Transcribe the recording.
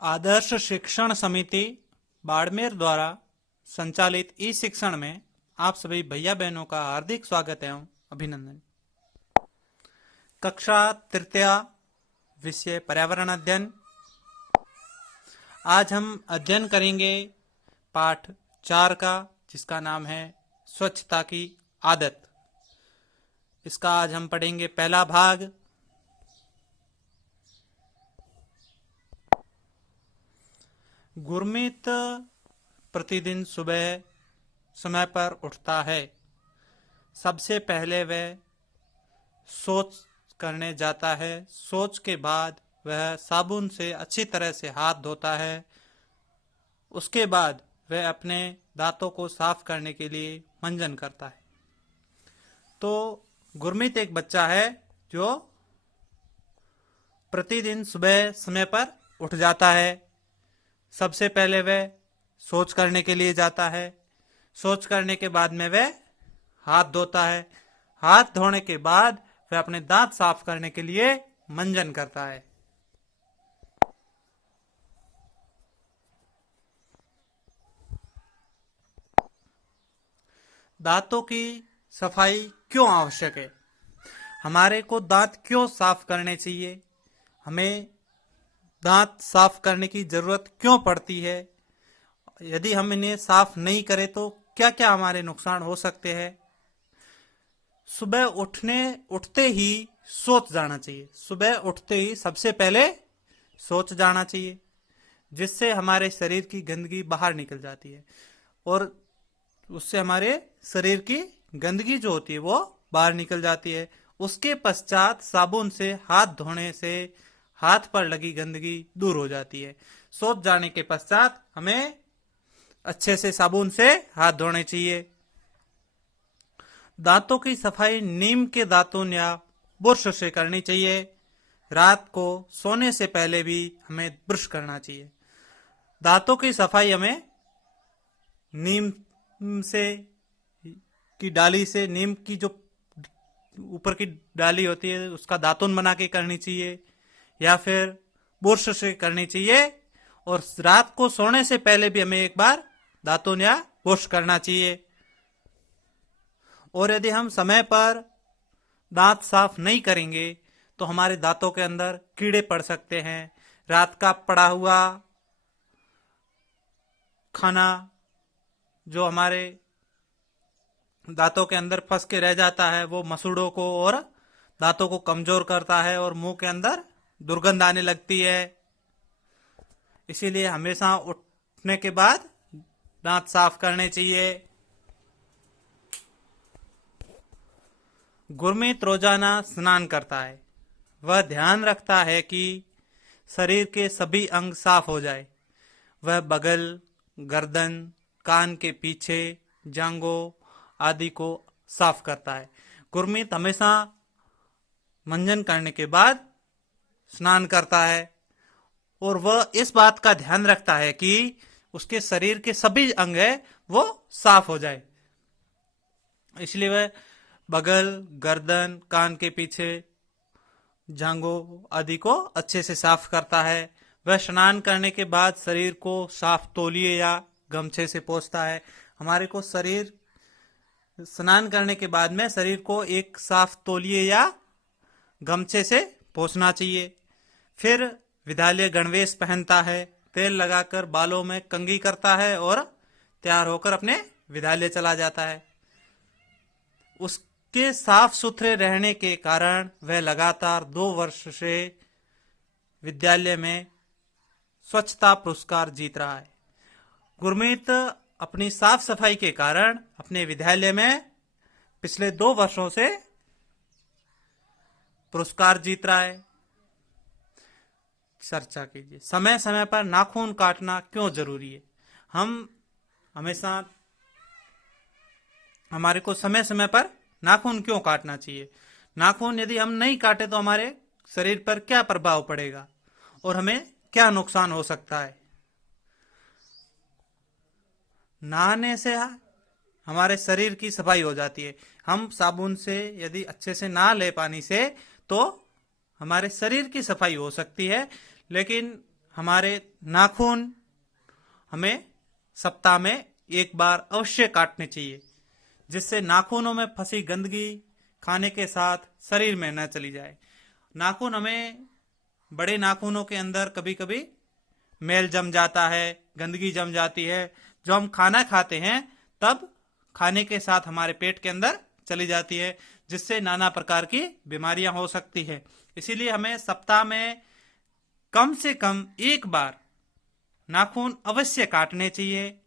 आदर्श शिक्षण समिति बाड़मेर द्वारा संचालित ई शिक्षण में आप सभी भैया बहनों का हार्दिक स्वागत एवं अभिनंदन। कक्षा तृतीय विषय पर्यावरण अध्ययन। आज हम अध्ययन करेंगे पाठ 4 का, जिसका नाम है स्वच्छता की आदत। इसका आज हम पढ़ेंगे पहला भाग। गुरमीत प्रतिदिन सुबह समय पर उठता है। सबसे पहले वह शौच करने जाता है। शौच के बाद वह साबुन से अच्छी तरह से हाथ धोता है। उसके बाद वह अपने दांतों को साफ करने के लिए मंजन करता है। तो गुरमीत एक बच्चा है जो प्रतिदिन सुबह समय पर उठ जाता है। सबसे पहले वह शौच करने के लिए जाता है। शौच करने के बाद में वह हाथ धोता है। हाथ धोने के बाद वह अपने दांत साफ करने के लिए मंजन करता है। दांतों की सफाई क्यों आवश्यक है? हमारे को दांत क्यों साफ करने चाहिए? हमें दांत साफ करने की जरूरत क्यों पड़ती है? यदि हम इन्हें साफ नहीं करें तो क्या क्या हमारे नुकसान हो सकते हैं? सुबह उठते ही शौच जाना चाहिए। सुबह उठते ही सबसे पहले शौच जाना चाहिए, जिससे हमारे शरीर की गंदगी बाहर निकल जाती है और उससे हमारे शरीर की गंदगी जो होती है वो बाहर निकल जाती है। उसके पश्चात साबुन से हाथ धोने से हाथ पर लगी गंदगी दूर हो जाती है। शौच जाने के पश्चात हमें अच्छे से साबुन से हाथ धोने चाहिए। दांतों की सफाई नीम के दातुन या बुर्श से करनी चाहिए। रात को सोने से पहले भी हमें ब्रश करना चाहिए। दांतों की सफाई हमें नीम से की डाली से, नीम की जो ऊपर की डाली होती है उसका दातुन बना के करनी चाहिए या फिर बुर्श से करनी चाहिए। और रात को सोने से पहले भी हमें एक बार दातुन या बुर्श करना चाहिए। और यदि हम समय पर दांत साफ नहीं करेंगे तो हमारे दांतों के अंदर कीड़े पड़ सकते हैं। रात का पड़ा हुआ खाना जो हमारे दांतों के अंदर फंस के रह जाता है वो मसूड़ों को और दांतों को कमजोर करता है और मुंह के अंदर दुर्गंध आने लगती है। इसीलिए हमेशा उठने के बाद दांत साफ करने चाहिए। गुरमीत रोजाना स्नान करता है। वह ध्यान रखता है कि शरीर के सभी अंग साफ हो जाए। वह बगल, गर्दन, कान के पीछे, जांघों आदि को साफ करता है। गुरमीत हमेशा मंजन करने के बाद स्नान करता है और वह इस बात का ध्यान रखता है कि उसके शरीर के सभी अंग है वो साफ हो जाए। इसलिए वह बगल, गर्दन, कान के पीछे, जांघों आदि को अच्छे से साफ करता है। वह स्नान करने के बाद शरीर को साफ तौलिए या गमछे से पोंछता है। हमारे को शरीर स्नान करने के बाद में शरीर को एक साफ तौलिए या गमछे से पोंछना चाहिए। फिर विद्यालय गणवेश पहनता है, तेल लगाकर बालों में कंघी करता है और तैयार होकर अपने विद्यालय चला जाता है। उसके साफ सुथरे रहने के कारण वह लगातार 2 वर्ष से विद्यालय में स्वच्छता पुरस्कार जीत रहा है। गुरमीत अपनी साफ सफाई के कारण अपने विद्यालय में पिछले 2 वर्षों से पुरस्कार जीत रहा है। चर्चा कीजिए। समय समय पर नाखून काटना क्यों जरूरी है? हम हमेशा हमारे को समय समय पर नाखून क्यों काटना चाहिए? नाखून यदि हम नहीं काटे तो हमारे शरीर पर क्या प्रभाव पड़ेगा और हमें क्या नुकसान हो सकता है? नहाने से हमारे शरीर की सफाई हो जाती है। हम साबुन से यदि अच्छे से नहा ले पानी से तो हमारे शरीर की सफाई हो सकती है, लेकिन हमारे नाखून हमें सप्ताह में एक बार अवश्य काटने चाहिए, जिससे नाखूनों में फंसी गंदगी खाने के साथ शरीर में न चली जाए। नाखून हमें, बड़े नाखूनों के अंदर कभी कभी मैल जम जाता है, गंदगी जम जाती है, जो हम खाना खाते हैं तब खाने के साथ हमारे पेट के अंदर चली जाती है, जिससे नाना प्रकार की बीमारियां हो सकती है। इसीलिए हमें सप्ताह में कम से कम एक बार नाखून अवश्य काटने चाहिए।